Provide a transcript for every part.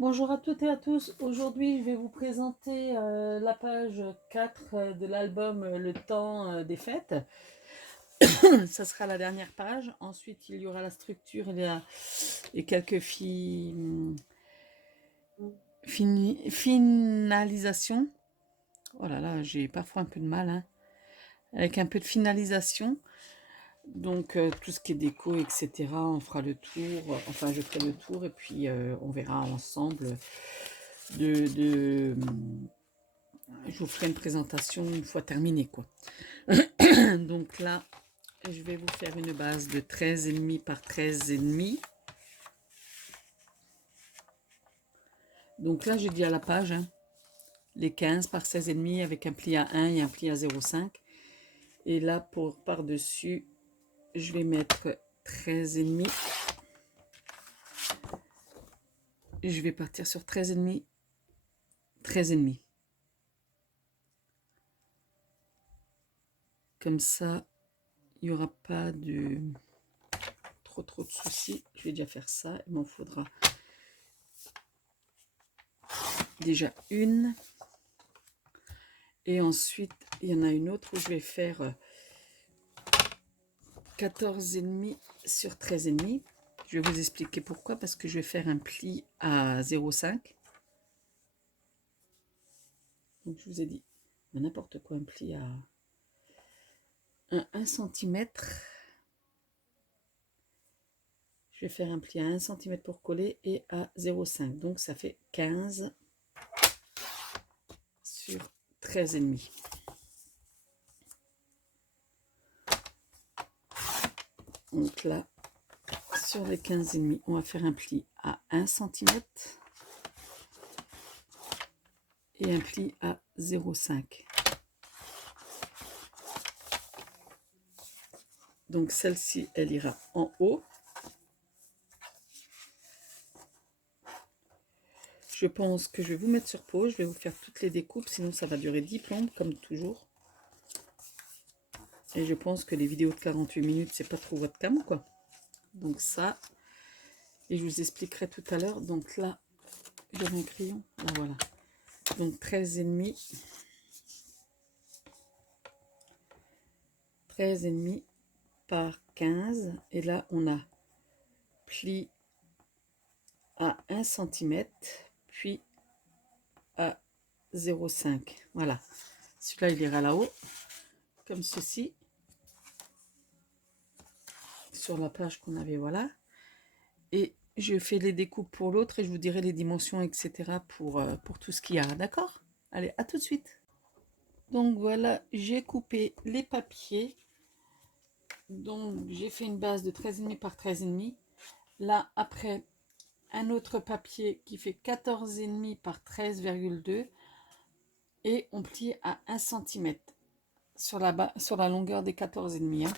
Bonjour à toutes et à tous. Aujourd'hui, je vais vous présenter la page 4 de l'album Le temps des fêtes. Ça sera la dernière page. Ensuite, il y aura la structure et quelques finalisations. Oh là là, j'ai parfois un peu de mal, hein. Avec un peu de finalisation. Donc, tout ce qui est déco, etc., on fera le tour. Enfin, je ferai le tour et puis on verra ensemble de je vous ferai une présentation une fois terminée, quoi. Donc là, je vais vous faire une base de 13,5 par 13,5. Donc là, j'ai dit à la page, hein, les 15 par 16,5 avec un pli à 1 et un pli à 0,5. Et là, pour par-dessus, je vais mettre 13,5. Je vais partir sur 13,5, 13,5. Comme ça, il n'y aura pas de trop de soucis. Je vais déjà faire ça. Il m'en faudra déjà une. Et ensuite, il y en a une autre où je vais faire 14,5 sur 13,5. Je vais vous expliquer pourquoi. Parce que je vais faire un pli à 0,5. Donc, je vous ai dit n'importe quoi, un pli à 1 cm. Je vais faire un pli à 1 cm pour coller et à 0,5. Donc, ça fait 15 sur 13,5. Donc là, sur les 15,5, on va faire un pli à 1 cm et un pli à 0,5. Donc celle-ci, elle ira en haut. Je pense que je vais vous mettre sur pause. Je vais vous faire toutes les découpes, sinon ça va durer 10 plombes, comme toujours. Et je pense que les vidéos de 48 minutes, c'est pas trop votre cam, quoi. Donc ça, et je vous expliquerai tout à l'heure. Donc là, j'avais un crayon. Là, voilà. Donc 13,5. 13,5 par 15. Et là, on a pli à 1 cm, puis à 0,5. Voilà. Celui-là, il ira là-haut, comme ceci. Sur la page qu'on avait, voilà. Et je fais les découpes pour l'autre et je vous dirai les dimensions, etc. pour tout ce qu'il y a. D'accord? Allez, à tout de suite. Donc voilà, j'ai coupé les papiers. Donc j'ai fait une base de 13,5 par 13,5. Là, après, un autre papier qui fait 14,5 par 13,2. Et on plie à 1 cm sur la longueur des 14,5. Hein.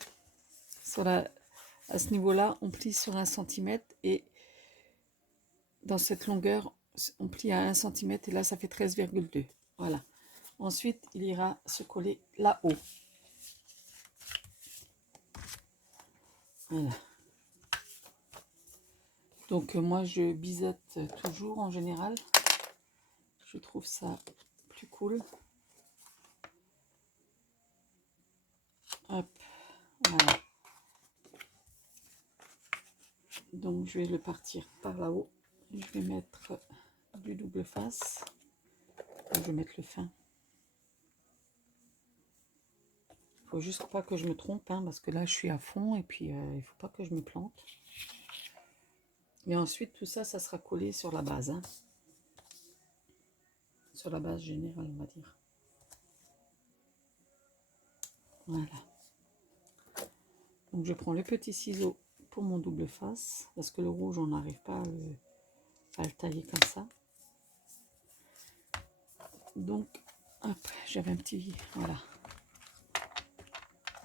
À ce niveau-là, on plie sur 1 cm et dans cette longueur, on plie à 1 cm et là, ça fait 13,2. Voilà. Ensuite, il ira se coller là-haut. Voilà. Donc, moi, je biseute toujours en général. Je trouve ça plus cool. Hop. Voilà. Donc, je vais le partir par là-haut. Je vais mettre du double face. Je vais mettre le fin. Il faut juste pas que je me trompe, hein, parce que là, je suis à fond et puis il faut pas que je me plante. Et ensuite, tout ça, ça sera collé sur la base. Hein. Sur la base générale, on va dire. Voilà. Donc, je prends le petit ciseau pour mon double face, parce que le rouge, on n'arrive pas à le tailler comme ça. Donc, hop, j'avais un petit... Voilà.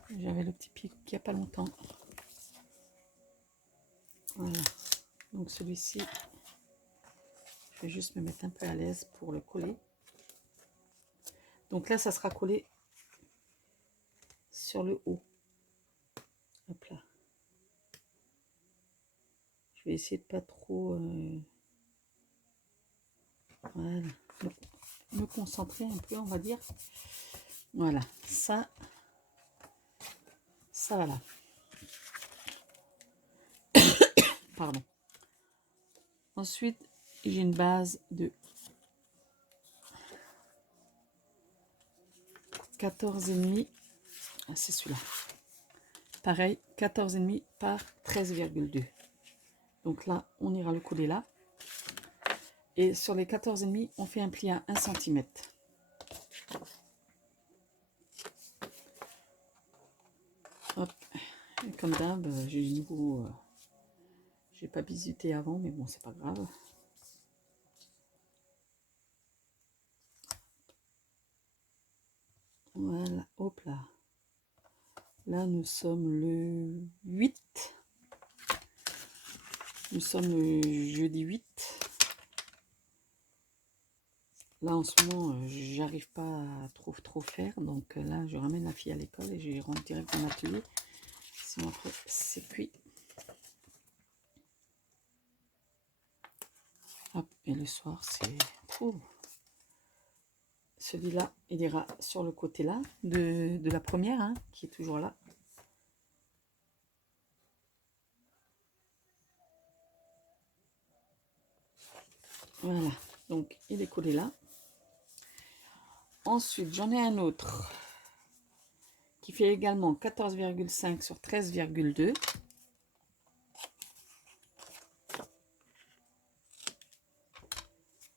J'avais le petit pic il n'y a pas longtemps. Voilà. Donc, celui-ci, je vais juste me mettre un peu à l'aise pour le coller. Donc là, ça sera collé sur le haut. Hop là. Je vais essayer de pas trop Voilà. Me concentrer un peu, on va dire. Voilà, ça voilà. Pardon. Ensuite, j'ai une base de 14,5. C'est celui-là. Pareil, 14,5 par 13,2. Donc là, on ira le coller là. Et sur les 14,5, on fait un pli à 1 cm. Hop. Et comme d'hab, j'ai du nouveau... j'ai pas bisuté avant, mais bon, c'est pas grave. Voilà, hop là. Là, nous sommes le 8. Nous sommes le jeudi 8. Là, en ce moment, j'arrive pas à trop faire. Donc là, je ramène la fille à l'école et je rentre direct dans l'atelier. Sinon, après, c'est cuit. Hop, et le soir, c'est... Oh. Celui-là, il ira sur le côté là, de la première, hein, qui est toujours là. Voilà, donc il est collé là. Ensuite, j'en ai un autre qui fait également 14,5 sur 13,2.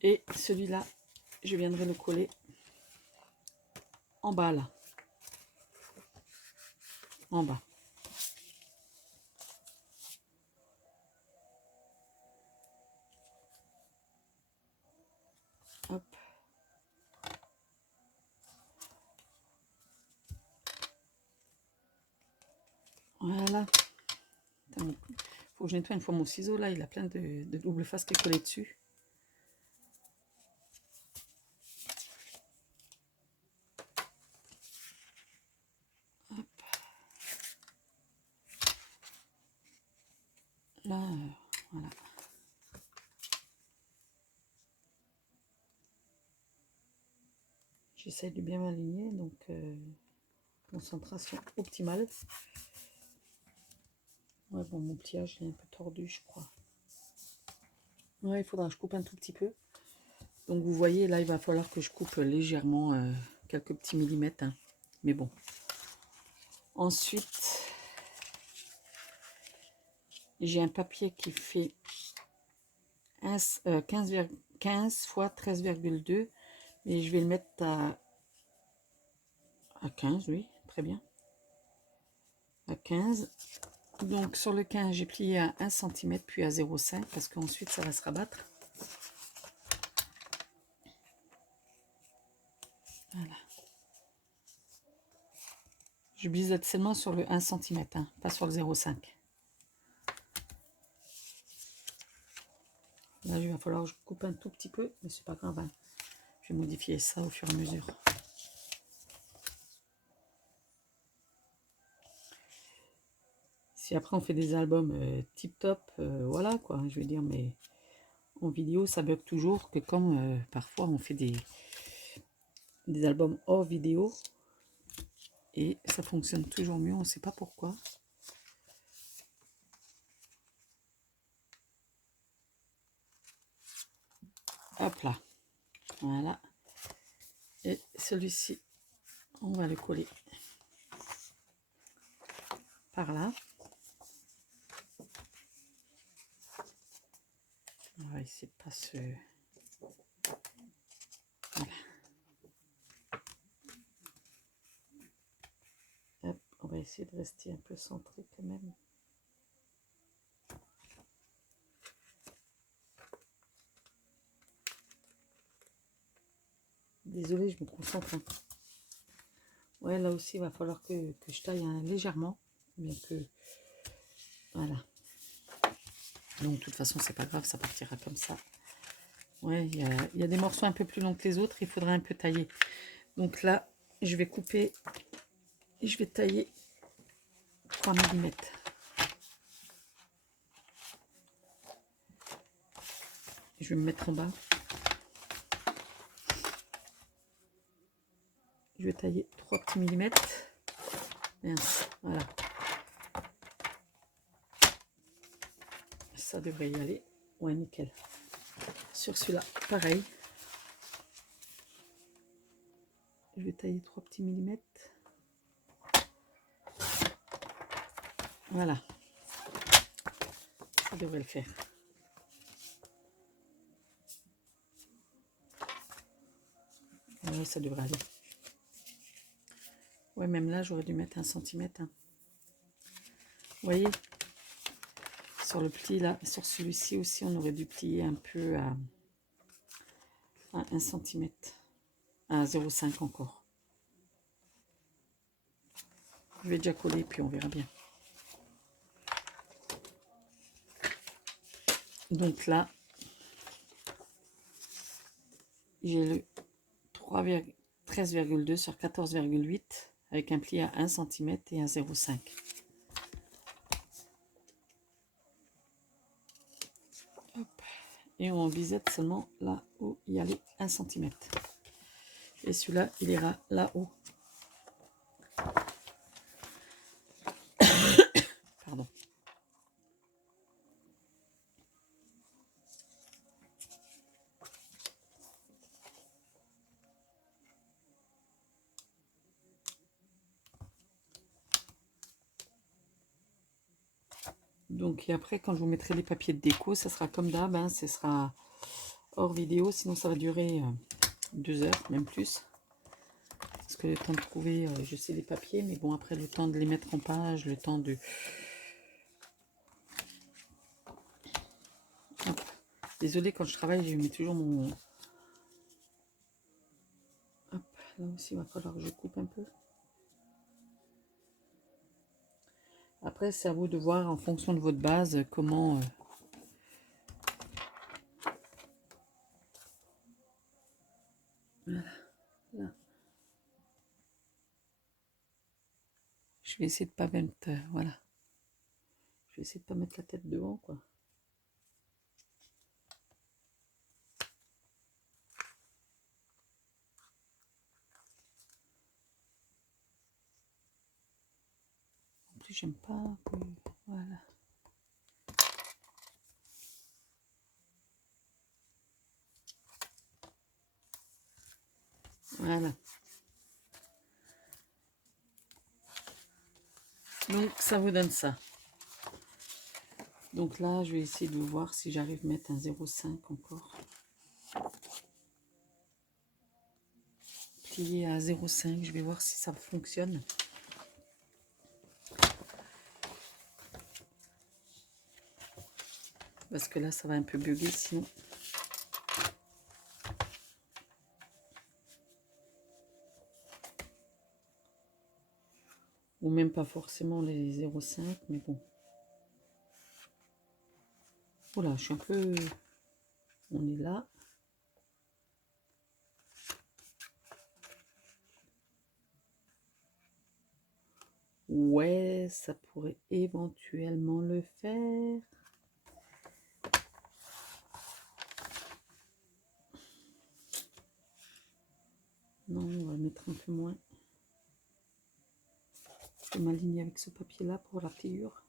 Et celui-là, je viendrai le coller en bas là. En bas. Hop. Voilà. Il faut que je nettoie une fois mon ciseau là, il a plein de double face qui est collé dessus. Hop. Là, voilà. J'essaie de bien m'aligner, donc concentration optimale. Ouais, bon, mon pliage il est un peu tordu, je crois. Ouais, il faudra que je coupe un tout petit peu. Donc vous voyez, là, il va falloir que je coupe légèrement quelques petits millimètres. Hein. Mais bon. Ensuite, j'ai un papier qui fait 15 x 13,2. Et je vais le mettre à 15, oui, très bien. À 15. Donc sur le 15, j'ai plié à 1 cm, puis à 0,5 parce qu'ensuite ça va se rabattre. Voilà. Je bisette seulement sur le 1 cm, hein, pas sur le 0,5. Là, il va falloir que je coupe un tout petit peu, mais c'est pas grave. Hein. Je vais modifier ça au fur et à mesure. Si après on fait des albums tip top, voilà quoi, je veux dire, mais en vidéo ça bug toujours, que comme parfois on fait des albums hors vidéo et ça fonctionne toujours mieux, on ne sait pas pourquoi. Hop là, voilà. Et celui-ci, on va le coller par là. On va essayer de pas se... Voilà. Hop, on va essayer de rester un peu centré quand même. Désolée, je me concentre. Hein. Ouais, là aussi, il va falloir que je taille légèrement. Mais que... Voilà. Donc, de toute façon, c'est pas grave, ça partira comme ça. Ouais, il y a des morceaux un peu plus longs que les autres, il faudrait un peu tailler. Donc là, je vais couper et je vais tailler 3 mm. Je vais me mettre en bas. vais tailler 3 petits millimètres. Bien, voilà. Ça devrait y aller. Ouais, nickel. Sur celui-là, pareil. Je vais tailler 3 petits millimètres. Voilà. Ça devrait le faire. Oui, ça devrait aller. Ouais, même là, j'aurais dû mettre 1 centimètre. Hein. Vous voyez, sur le pli, là, sur celui-ci aussi, on aurait dû plier un peu à 1 centimètre. À 0,5 encore. Je vais déjà coller, puis on verra bien. Donc là, j'ai le 13,2 sur 14,8 avec un pli à 1 cm et à 0,5. Et on bisette seulement là où il y a les 1 cm. Et celui-là, il ira là-haut. Pardon. Donc, et après, quand je vous mettrai les papiers de déco, ça sera comme d'hab, hein, ce sera hors vidéo, sinon ça va durer 2 heures, même plus. Parce que le temps de trouver, je sais les papiers, mais bon, après le temps de les mettre en page, le temps de... Hop. Désolée, quand je travaille, je mets toujours mon... Hop, là aussi, il va falloir que je coupe un peu. Après, c'est à vous de voir en fonction de votre base comment... Voilà, là. Je vais essayer de pas mettre... voilà. Je vais essayer de pas mettre la tête devant, quoi. En plus, j'aime pas... Voilà. Voilà. Donc, ça vous donne ça. Donc là, je vais essayer de voir si j'arrive à mettre un 0,5 encore. Plié à 0,5, je vais voir si ça fonctionne. Parce que là, ça va un peu bugger sinon. Ou même pas forcément les 0,5, mais bon. Voilà, je suis un peu... On est là. Ouais, ça pourrait éventuellement le faire. Non, on va mettre un peu moins. Je vais m'aligner avec ce papier-là pour la pliure.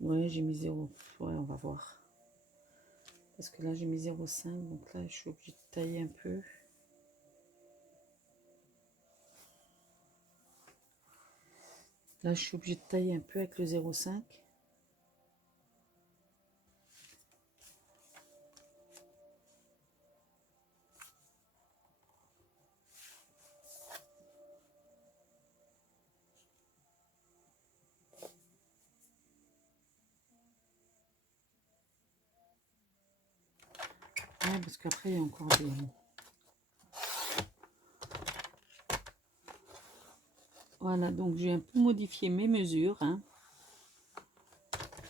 Ouais, j'ai mis 0. Ouais, on va voir. Parce que là, j'ai mis 0,5. Donc là, je suis obligée de tailler un peu. Là, je suis obligée de tailler un peu avec le 0,5. Ouais, parce qu'après, il y a encore des... Voilà, donc j'ai un peu modifié mes mesures. Hein.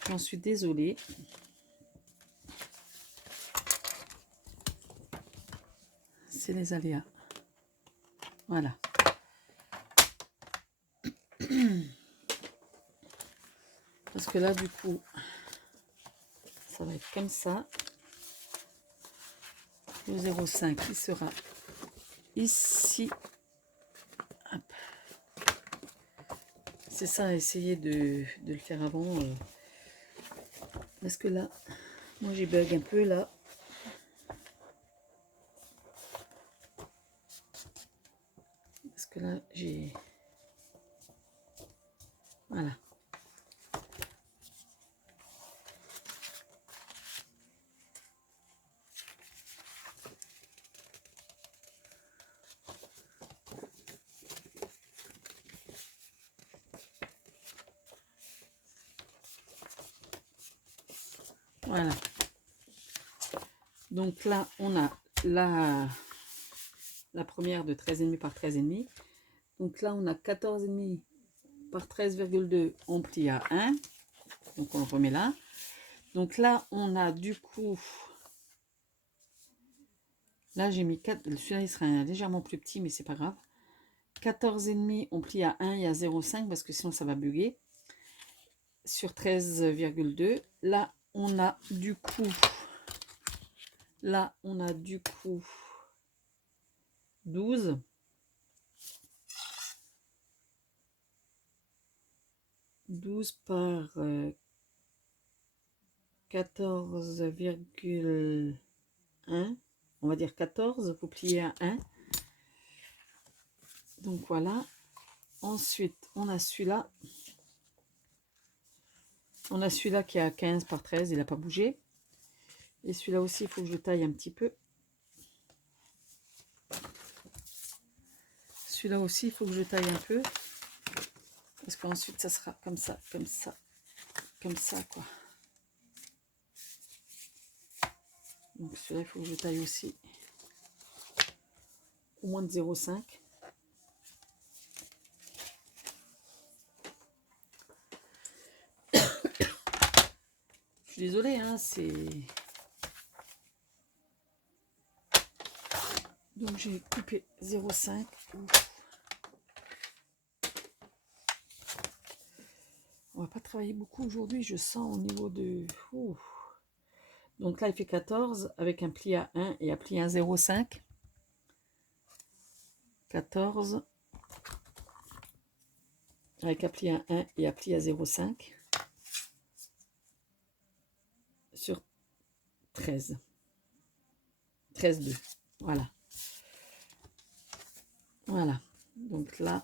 J'en suis désolée. C'est les aléas. Voilà. Parce que là, du coup, ça va être comme ça. le 0,5 qui sera ici. C'est ça, essayer de le faire avant. Parce que là, moi j'ai bug un peu là. Parce que là, j'ai... Voilà. Voilà. Donc là, on a la première de 13,5 par 13,5. Donc là, on a 14,5 par 13,2. On plie à 1. Donc on le remet là. Donc là, on a du coup... Là, j'ai mis 4. Celui-là, il sera légèrement plus petit, mais c'est pas grave. 14,5, on plie à 1 et à 0,5 parce que sinon ça va bugger. Sur 13,2. Là, on a du coup... Là, on a du coup 12. 12 par 14,1. On va dire 14, vous pliez à 1. Donc voilà. Ensuite, on a celui-là. On a celui-là qui est à 15 par 13, il n'a pas bougé. Et celui-là aussi, il faut que je taille un petit peu. Celui-là aussi, il faut que je taille un peu. Parce qu'ensuite, ça sera comme ça, comme ça, comme ça, quoi. Donc celui-là, il faut que je taille aussi. Au moins de 0,5. Je suis désolée, hein, c'est... Donc j'ai coupé 0,5. On va pas travailler beaucoup aujourd'hui, je sens au niveau de... Ouh. Donc là, il fait 14 avec un pli à 1 et un pli à 0,5. 14 avec un pli à 1 et un pli à 0,5 sur 13. 13,2. Voilà. Voilà. Donc là,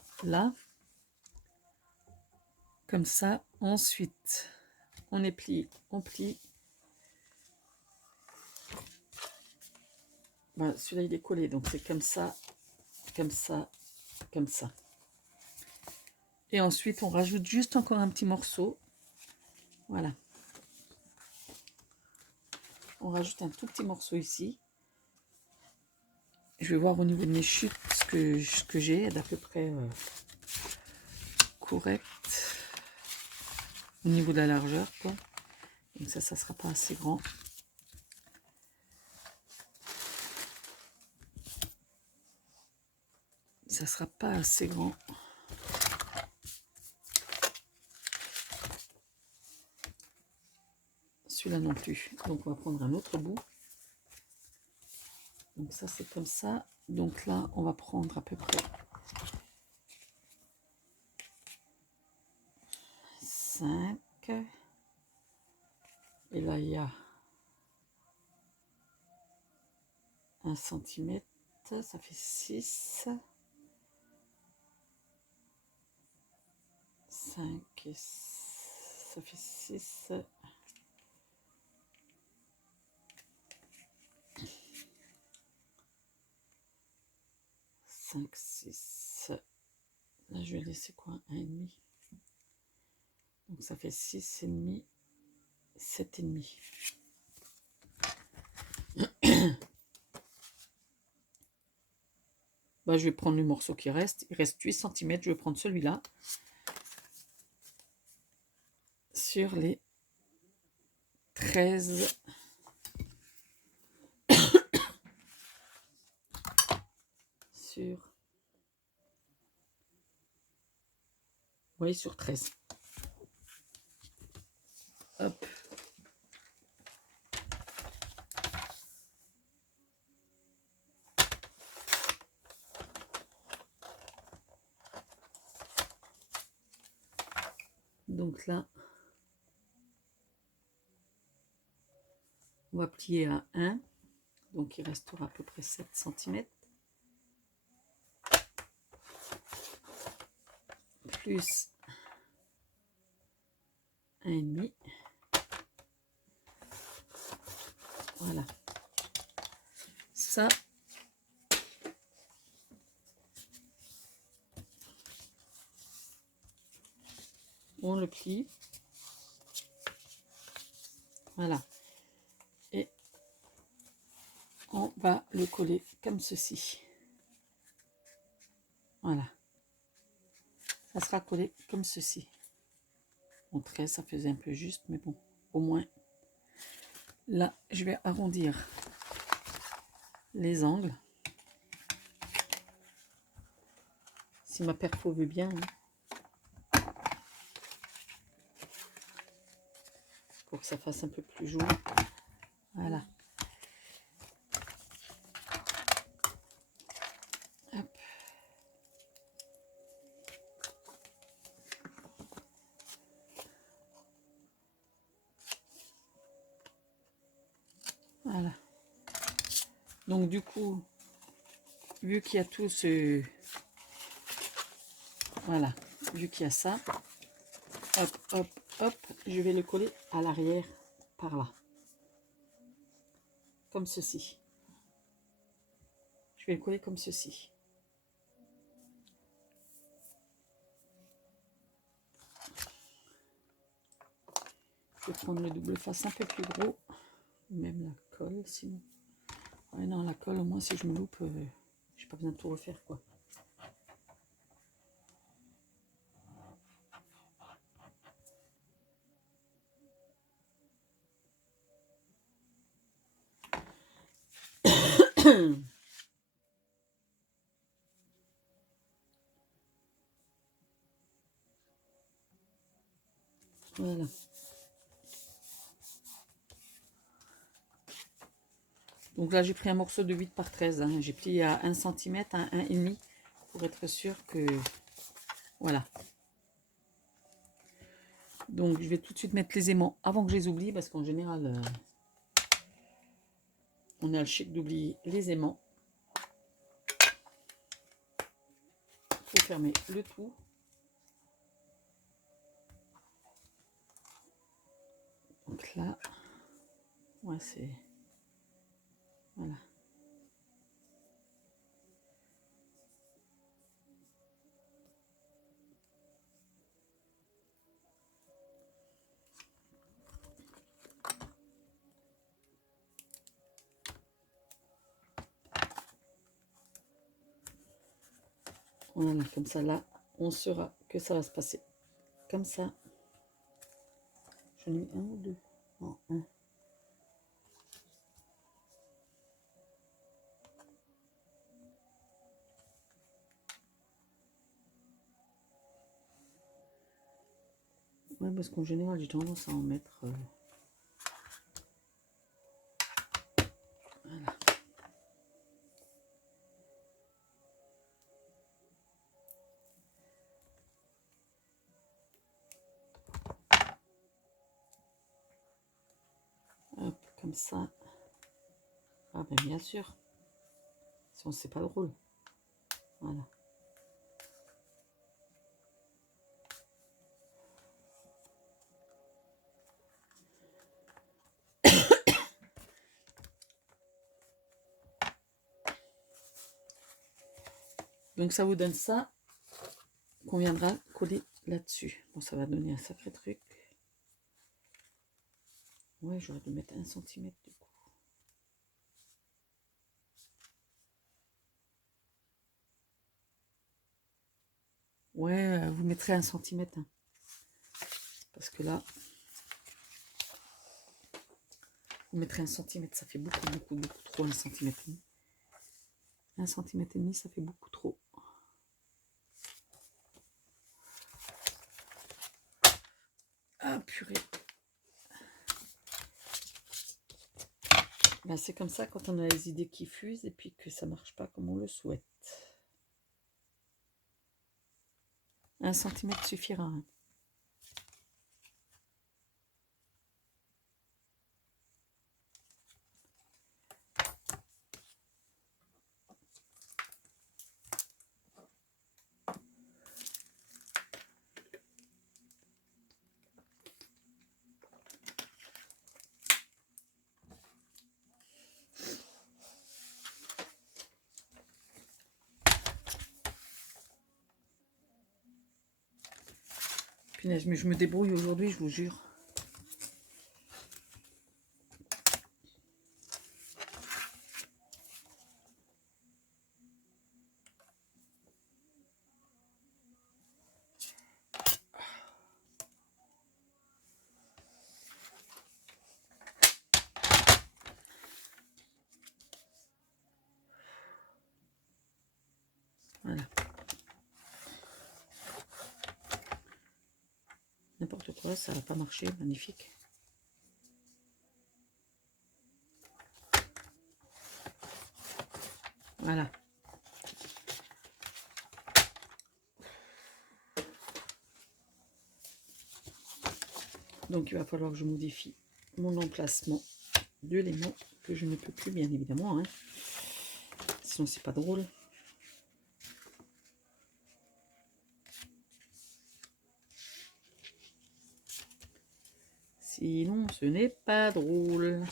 comme ça. Ensuite, on est plié, on plie. Voilà, celui-là, il est collé, donc c'est comme ça, comme ça, comme ça. Et ensuite, on rajoute juste encore un petit morceau. Voilà. On rajoute un tout petit morceau ici. Je vais voir au niveau de mes chutes ce que j'ai d'à peu près correct. Au niveau de la largeur, quoi. Donc ça sera pas assez grand. Ça sera pas assez grand. Celui-là non plus. Donc on va prendre un autre bout. Donc ça c'est comme ça. Donc là on va prendre à peu près 5. Et là il y a 1 cm. Ça fait 6. 5 et ça fait 6. 5, 6. Là, je vais laisser quoi? 1,5. Donc, ça fait 6,5, 7,5. Bah, je vais prendre le morceau qui reste. Il reste 8 cm. Je vais prendre celui-là. Sur les 13. Sur... Oui, sur 13. Hop. Donc là, on va plier à 1. Donc il restera à peu près 7 cm. Plus 1,5. Voilà. Ça, on le plie. Voilà. Et on va le coller comme ceci. Voilà. Ça sera collé comme ceci. Bon, très, ça faisait un peu juste, mais bon, au moins. Là, je vais arrondir les angles. Si ma perfo veut bien. Hein, pour que ça fasse un peu plus joli. Voilà. Hop. Voilà. Donc du coup, vu qu'il y a tout ce... Voilà. Vu qu'il y a ça, hop, hop, hop, je vais le coller à l'arrière par là. Comme ceci. Je vais le coller comme ceci. Je vais prendre le double face un peu plus gros. Même la colle, sinon. Ouais, non, la colle, au moins, si je me loupe, j'ai pas besoin de tout refaire, quoi. Voilà. Donc là, j'ai pris un morceau de 8 par 13. Hein. J'ai plié à 1 cm, à 1,5 pour être sûr que... Voilà. Donc, je vais tout de suite mettre les aimants avant que je les oublie, parce qu'en général, on a le chic d'oublier les aimants. Il faut fermer le tout. Donc là, ouais, c'est... Voilà. Voilà, comme ça, là, on saura que ça va se passer. Comme ça. J'en ai mis un ou deux? Non, un. Ouais, parce qu'en général, j'ai tendance à en mettre... Voilà. Hop, comme ça. Ah ben bien sûr. Sinon, c'est pas drôle. Voilà. Donc ça vous donne ça qu'on viendra coller là-dessus. Bon, ça va donner un sacré truc. Ouais, j'aurais dû mettre 1 cm du coup. Ouais, vous mettrez 1 cm. Hein. Parce que là, vous mettrez 1 cm, ça fait beaucoup, beaucoup, beaucoup trop, 1 cm. 1 cm et demi, ça fait beaucoup trop. Ah, purée. Ben, c'est comme ça quand on a les idées qui fusent et puis que ça marche pas comme on le souhaite. 1 cm suffira. Hein. punaise, mais je me débrouille aujourd'hui, je vous jure. Voilà. N'importe quoi, ça va pas marcher, magnifique. Voilà. Donc il va falloir que je modifie mon emplacement de l'aimant, que je ne peux plus bien évidemment, hein. Sinon c'est pas drôle. Sinon ce n'est pas drôle.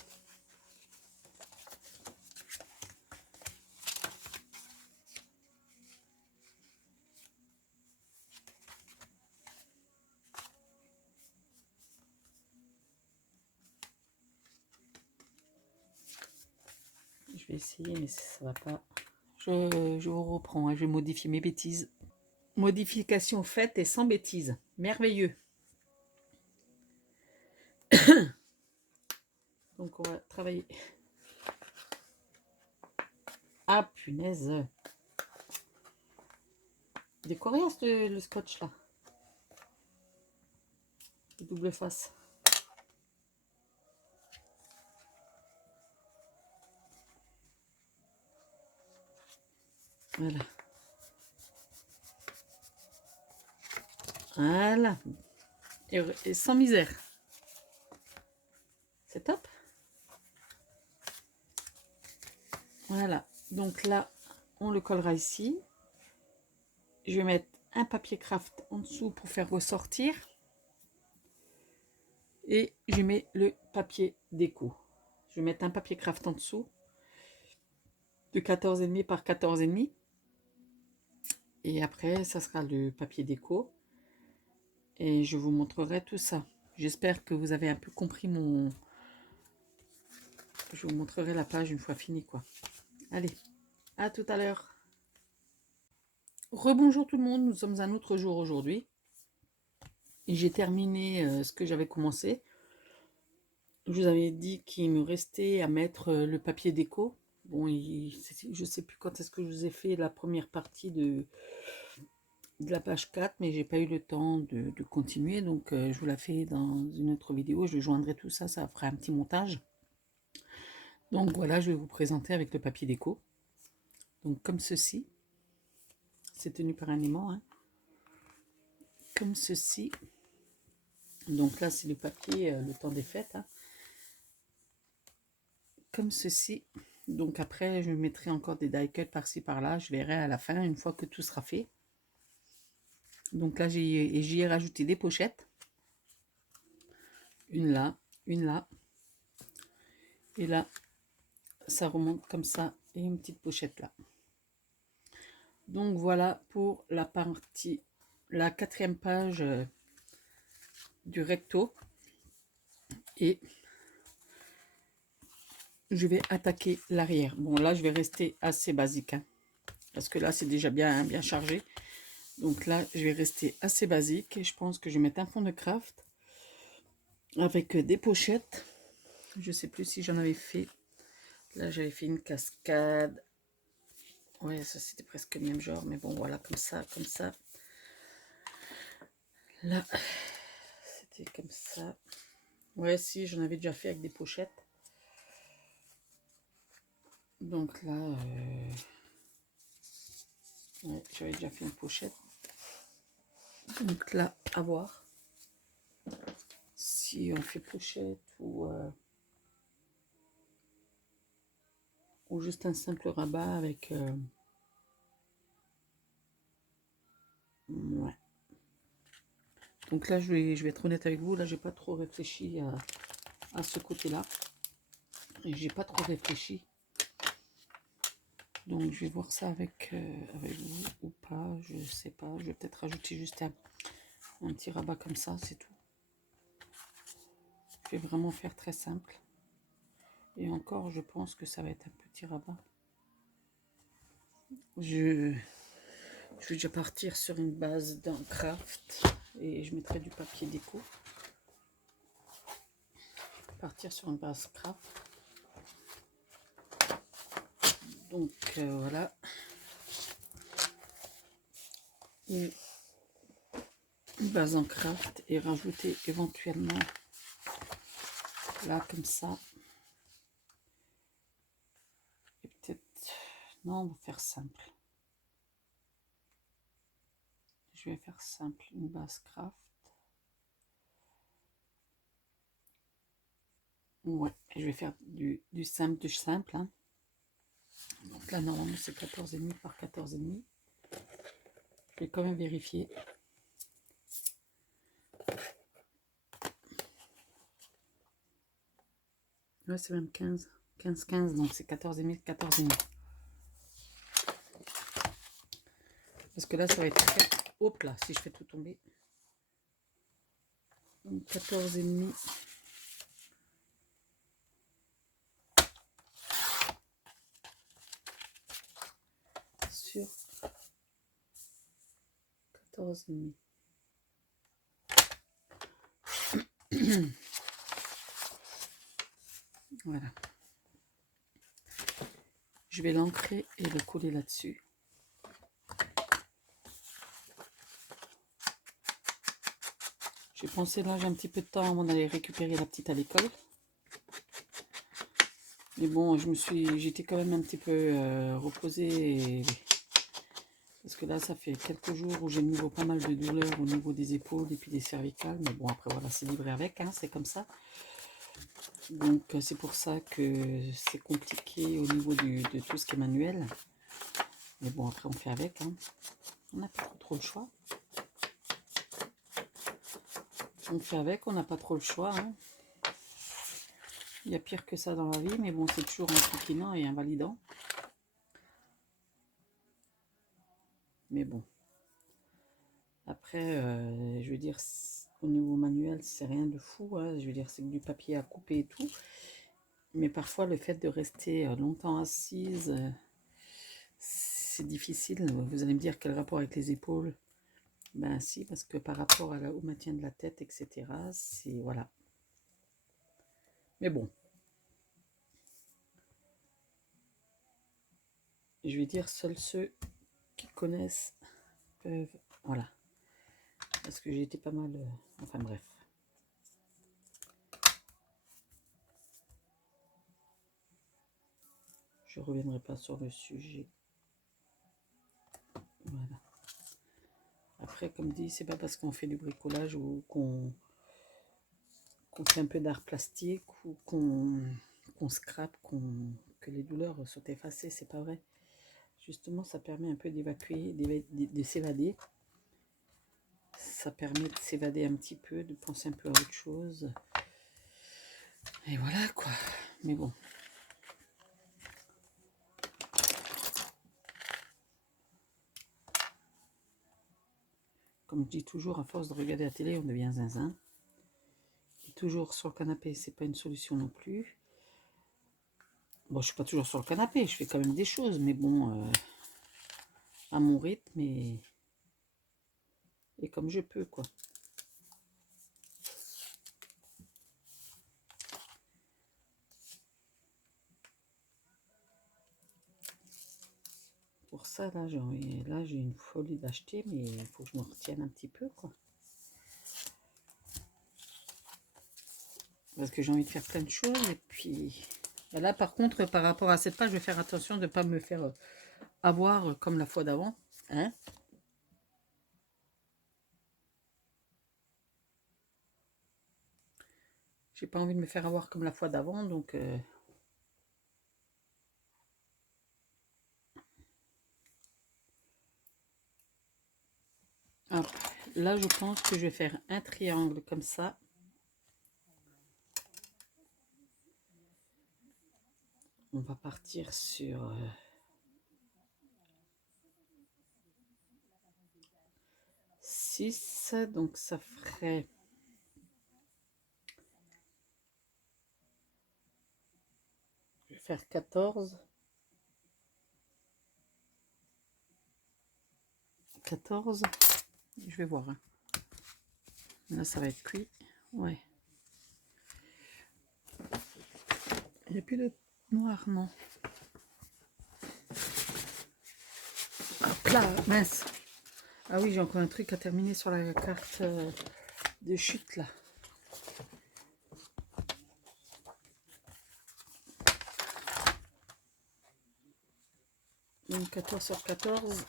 Je vais essayer, mais ça va pas. Je vous reprends, hein, je vais modifier mes bêtises. Modification faite et sans bêtises. Merveilleux. Donc on va travailler. Ah punaise. Il est coriace le scotch là. Le double face. Voilà. Voilà. Et sans misère. C'est top. Voilà. Donc là, on le collera ici. Je vais mettre un papier craft en dessous pour faire ressortir. Et je mets le papier déco. Je vais mettre un papier craft en dessous de 14,5 par 14,5. Et après, ça sera le papier déco. Et je vous montrerai tout ça. J'espère que vous avez un peu compris mon... Je vous montrerai la page une fois fini, quoi. Allez, à tout à l'heure. Rebonjour tout le monde, nous sommes un autre jour aujourd'hui. J'ai terminé ce que j'avais commencé. Je vous avais dit qu'il me restait à mettre le papier déco. Bon, je ne sais plus quand est-ce que je vous ai fait la première partie de la page 4, mais j'ai pas eu le temps de continuer. Donc, je vous la fais dans une autre vidéo. Je joindrai tout ça, ça fera un petit montage. Donc, voilà, je vais vous présenter avec le papier déco. Donc, comme ceci. C'est tenu par un aimant, hein. Comme ceci. Donc là, c'est le papier, le temps des fêtes, hein. Comme ceci. Donc après, je mettrai encore des die cuts par-ci, par-là. Je verrai à la fin, une fois que tout sera fait. Donc là, j'y ai rajouté des pochettes. Une là, une là. Et là, ça remonte comme ça. Et une petite pochette là. Donc voilà pour la partie, la 4e page du recto. Et je vais attaquer l'arrière. Bon, là, je vais rester assez basique, hein, parce que là, c'est déjà bien chargé. Donc là, je vais rester assez basique. Et je pense que je vais mettre un fond de craft avec des pochettes. Je sais plus si j'en avais fait. Là, j'avais fait une cascade. Ouais, ça, c'était presque le même genre. Mais bon, voilà, comme ça, comme ça. Là, c'était comme ça. Ouais, si, j'en avais déjà fait avec des pochettes. Donc là, ouais, j'avais déjà fait une pochette. Donc là, à voir si on fait pochette ou juste un simple rabat avec... ouais. Donc là, je vais être honnête avec vous. Là, j'ai pas trop réfléchi à ce côté-là. Et j'ai pas trop réfléchi. Donc, je vais voir ça avec vous ou pas. Je sais pas. Je vais peut-être rajouter juste Un petit rabat comme ça, c'est tout. Je vais vraiment faire très simple. Et encore, je pense que ça va être un petit rabat. Je vais déjà partir sur une base d'un craft et je mettrai du papier déco. Partir sur une base craft. Donc voilà. Une base en craft et rajouter éventuellement là comme ça. Et peut-être, non, on va faire simple. Je vais faire simple, une base craft. Ouais, je vais faire du simple de simple. Hein. Donc là, normalement, c'est 14,5 par 14,5. Je vais quand même vérifier. Ouais, c'est même 15. 15, donc c'est 14,5, 14,5. Parce que là, ça va être très... Hop là, si je fais tout tomber. Donc 14,5. Sur 14,5. Voilà. Je vais l'ancrer et le coller là-dessus. J'ai pensé là, j'ai un petit peu de temps avant d'aller récupérer la petite à l'école. Mais bon, j'étais quand même un petit peu reposée. Parce que là, ça fait quelques jours où j'ai de nouveau pas mal de douleurs au niveau des épaules et puis des cervicales. Mais bon, après voilà, c'est livré avec, hein, c'est comme ça. Donc c'est pour ça que c'est compliqué au niveau de tout ce qui est manuel. Mais bon, après on fait avec. Hein. On n'a pas trop le choix. On fait avec, on n'a pas trop le choix. Hein. Il y a pire que ça dans la vie, mais bon, c'est toujours inquiétant et invalidant. Mais bon. Après, je veux dire, au niveau manuel, c'est rien de fou. Hein. Je veux dire, c'est du papier à couper et tout. Mais parfois, le fait de rester longtemps assise, c'est difficile. Vous allez me dire quel rapport avec les épaules? Ben si, parce que par rapport au maintien de la tête, etc., c'est... Voilà. Mais bon. Je vais dire, seuls ceux qui connaissent peuvent... Voilà. Parce que j'ai été pas mal... Enfin bref. Je ne reviendrai pas sur le sujet. Voilà. Après, comme dit, c'est pas parce qu'on fait du bricolage ou qu'on fait un peu d'art plastique ou qu'on scrape, que les douleurs sont effacées, c'est pas vrai. Justement, ça permet un peu d'évacuer, de s'évader. Ça permet de s'évader un petit peu, de penser un peu à autre chose. Et voilà quoi. Mais bon. Comme je dis toujours, à force de regarder la télé, on devient zinzin. Et toujours sur le canapé, c'est pas une solution non plus. Bon, je suis pas toujours sur le canapé, je fais quand même des choses, mais bon, à mon rythme et comme je peux, quoi. Pour ça, là, j'ai une folie d'acheter, mais il faut que je me retienne un petit peu, quoi. Parce que j'ai envie de faire plein de choses, et puis... Là, par contre, par rapport à cette page, je vais faire attention de ne pas me faire avoir comme la fois d'avant, hein. J'ai pas envie de me faire avoir comme la fois d'avant, donc... Hop. Là, je pense que je vais faire un triangle comme ça. On va partir sur... 6 6, donc ça ferait... Je vais faire 14. 14. Je vais voir. Hein. Là, ça va être cuit. Ouais. Il n'y a plus de noir, non. Hop là, mince. Ah oui, j'ai encore un truc à terminer sur la carte de chute, là. Donc 14 sur 14.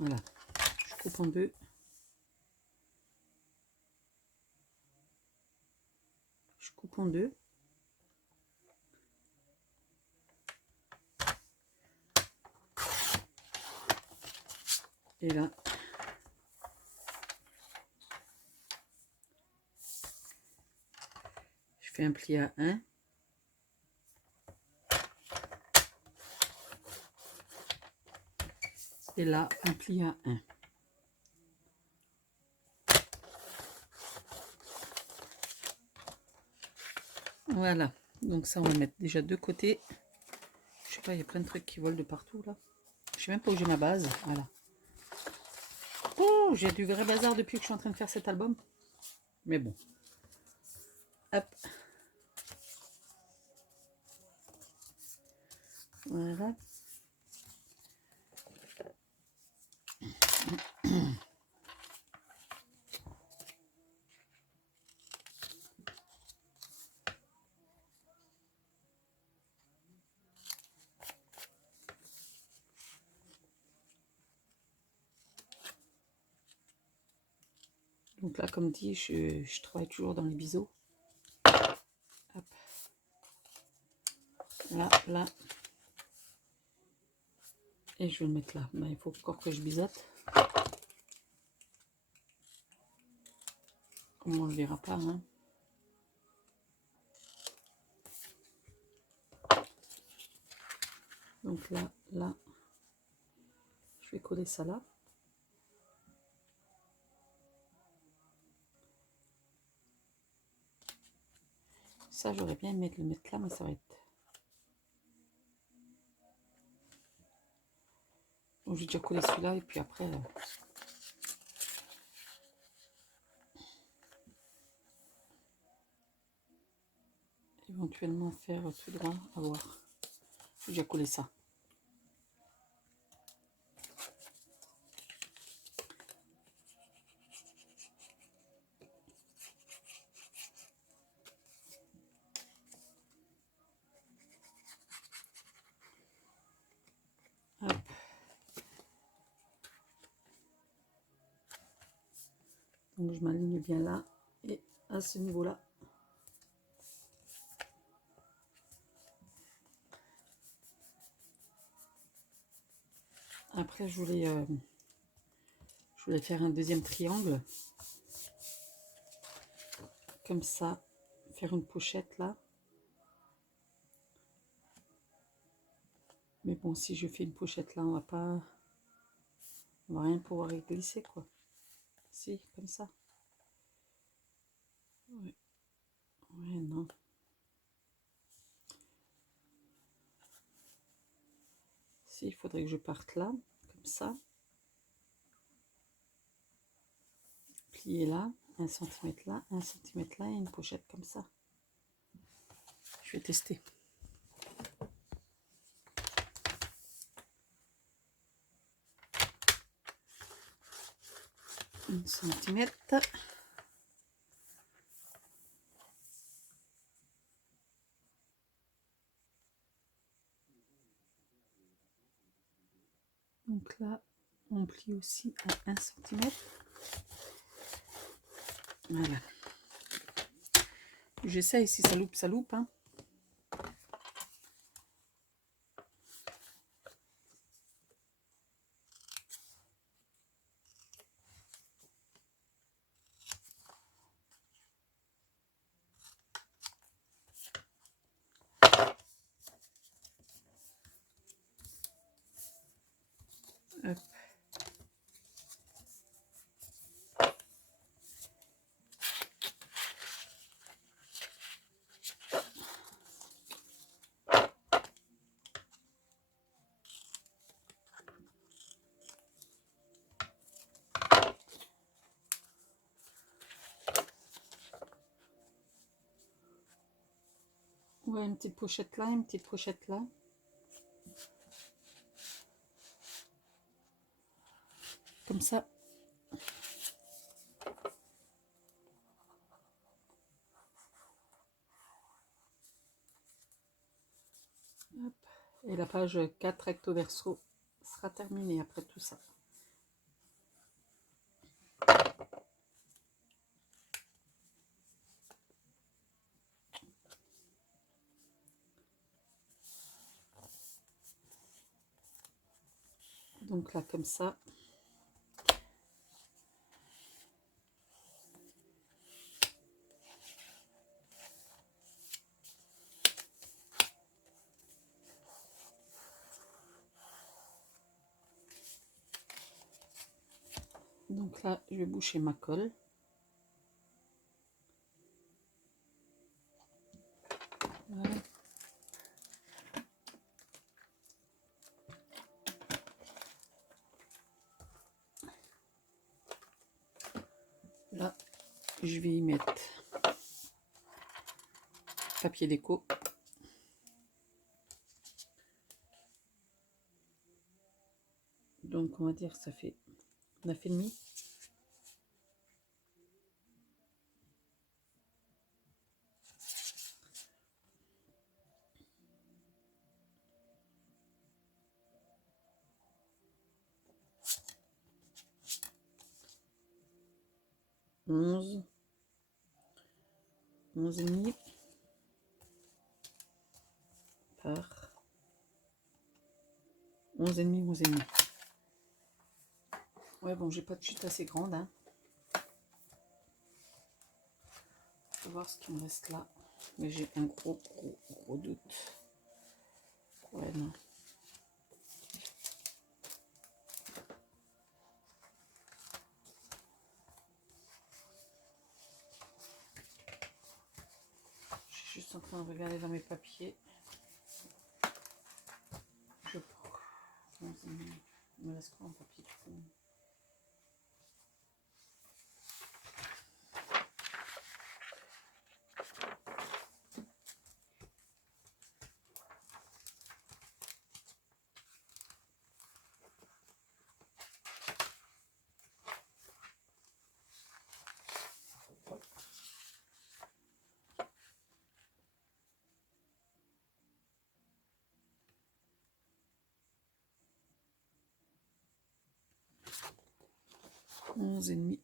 Voilà, je coupe en deux. Je coupe en deux. Et là, je fais un pli à 1. Et là, un pli à 1. Voilà, donc ça on va mettre déjà de côté. Je sais pas, il y a plein de trucs qui volent de partout là. Je sais même pas où j'ai ma base. Voilà. Oh, j'ai du vrai bazar depuis que je suis en train de faire cet album. Mais bon. Hop. Voilà. Donc là, comme dit, je travaille toujours dans les biseaux. Hop. Là, là. Et je vais le mettre là. Ben, il faut encore que je biseaute. Comme on ne le verra pas. Hein. Donc là, là. Je vais coller ça là. Ça, j'aurais bien aimé le mettre là, mais ça va être... Donc, j'ai déjà collé celui-là et puis après... éventuellement faire tout droit, à voir. J'ai déjà collé ça. Hop. Donc je m'aligne bien là et à ce niveau-là. Après je voulais faire un deuxième triangle. Comme ça, faire une pochette là. Mais bon, si je fais une pochette là, on va rien pouvoir y glisser quoi. Si, comme ça. Ouais, ouais non. Si, il faudrait que je parte là, comme ça. Plier là, 1 cm là, 1 cm là et une pochette comme ça. Je vais tester. 1 cm. Donc là, on plie aussi à 1 cm. Voilà. J'essaye, si ça loupe, ça loupe. Hein. Hop. Ouais, une petite pochette là, une petite pochette là. Comme ça. Hop. Et la page 4 recto verso sera terminée après tout ça. Donc là, comme ça. Donc là, je vais boucher ma colle. Voilà. Là, je vais y mettre papier déco. Donc, on va dire que ça fait 9,5. Onze et demi par 11 et demi, 11 et demi. Ouais, bon, j'ai pas de chute assez grande, hein. Je vais voir ce qui me reste là. Mais j'ai un gros doute. Ouais, non. Je suis juste en train de regarder dans mes papiers. Je prends. Il me reste quoi en papier du coup? 11 et demi.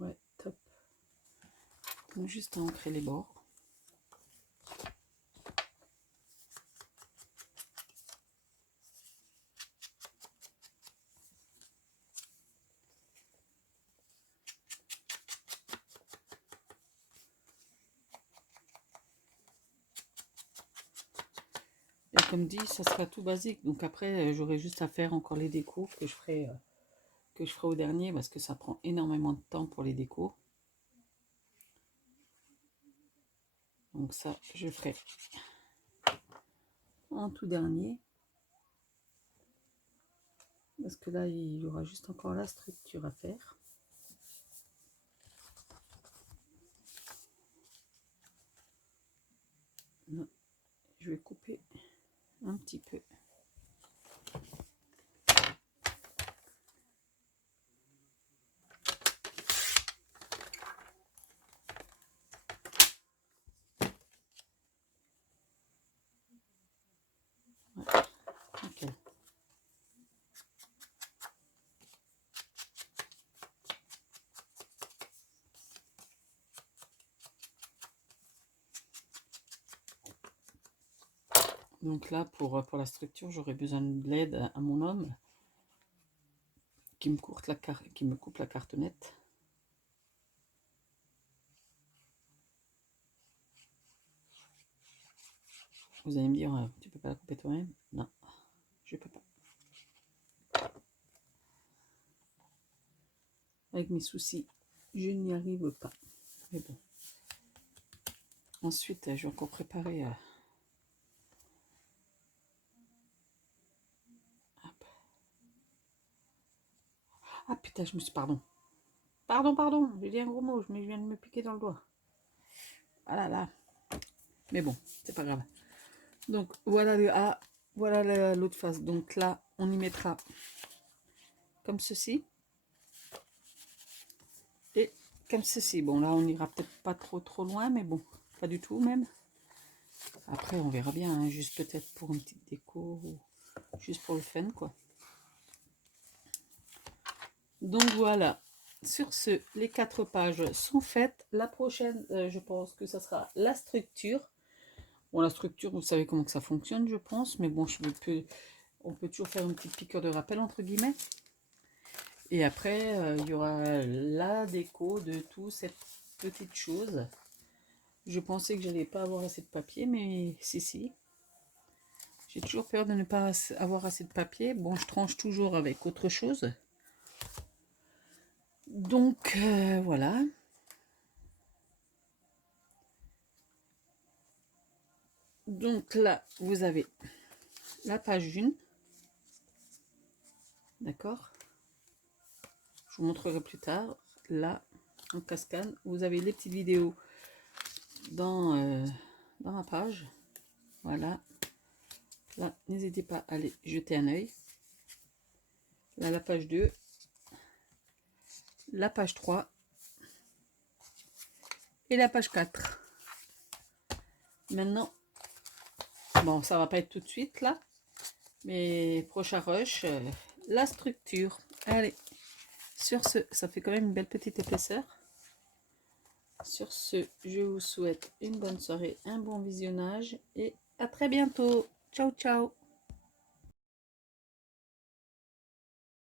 Ouais, top. Donc juste à ancrer les bords. Et comme dit, ça sera tout basique. Donc après, j'aurai juste à faire encore les décos que je ferai au dernier parce que ça prend énormément de temps pour les décos. Donc ça, je ferai en tout dernier. Parce que là, il y aura juste encore la structure à faire. Là, je vais couper un petit peu. Ouais, nickel. Donc là, pour la structure, j'aurais besoin de l'aide à mon homme qui me coupe la cartonnette. Vous allez me dire, tu peux pas la couper toi-même? Non, je peux pas. Avec mes soucis, je n'y arrive pas. Mais bon. Ensuite, je vais encore préparer. Hop. Ah putain, je me suis... Pardon. Pardon. J'ai dit un gros mot, mais je viens de me piquer dans le doigt. Ah là là. Mais bon, c'est pas grave. Donc, voilà le A. Voilà l'autre face. Donc là, on y mettra comme ceci. Et comme ceci. Bon, là, on ira peut-être pas trop loin, mais bon, pas du tout même. Après, on verra bien, hein, juste peut-être pour une petite déco, ou juste pour le fun, quoi. Donc voilà, sur ce, les 4 pages sont faites. La prochaine, je pense que ça sera la structure. Bon, la structure, vous savez comment que ça fonctionne, je pense, mais bon, on peut toujours faire une petite piqûre de rappel, entre guillemets. Et après, il y aura la déco de tout cette petite chose. Je pensais que j'allais pas avoir assez de papier, mais si. J'ai toujours peur de ne pas avoir assez de papier. Bon, je tranche toujours avec autre chose. Donc, voilà. Donc là, vous avez la page 1. D'accord? Je vous montrerai plus tard. Là, en cascade, vous avez les petites vidéos dans ma page. Voilà. Là, n'hésitez pas à aller jeter un œil. Là, la page 2. La page 3. Et la page 4. Maintenant, bon, ça va pas être tout de suite là. Mais prochain rush, la structure. Allez, sur ce, ça fait quand même une belle petite épaisseur. Sur ce, je vous souhaite une bonne soirée, un bon visionnage et à très bientôt. Ciao, ciao.